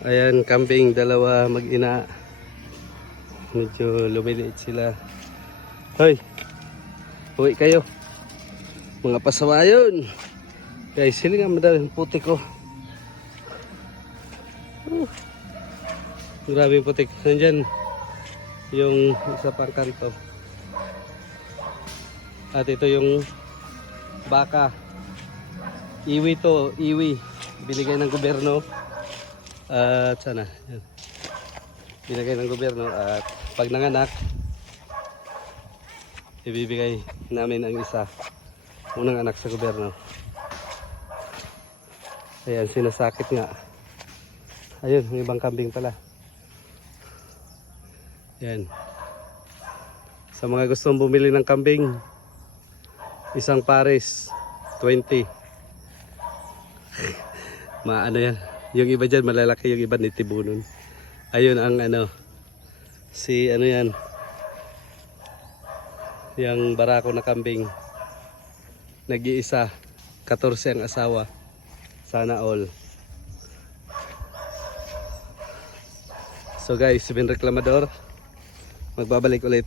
Ayan, kambing, dalawa mag-ina. Medyo lumiliit sila. Hoy, uwi kayo. Mga pasawayon. Guys, sila nga madaling putik ko. Grabe yung putik. Nandyan yung isa pang kanto. At ito yung baka. Iwi to, iwi. Binigay ng gobyerno. At sana. Yan. Binigay ng gobyerno. At pag nanganak, ibibigay namin ang isa. Unang anak sa gobyerno. Ayan, sinasakit nga. Ayun, may ibang kambing pala. Ayan. Sa mga gustong bumili ng kambing, isang pares, 20. Maano yan. Yung iba dyan malalaki, yung iba nitibunon. Ayun ang ano, si ano yan, yung barako na kambing. Nag-iisa, 14 ang asawa. Sana all. So guys, Ben Reklamador, magbabalik ulit.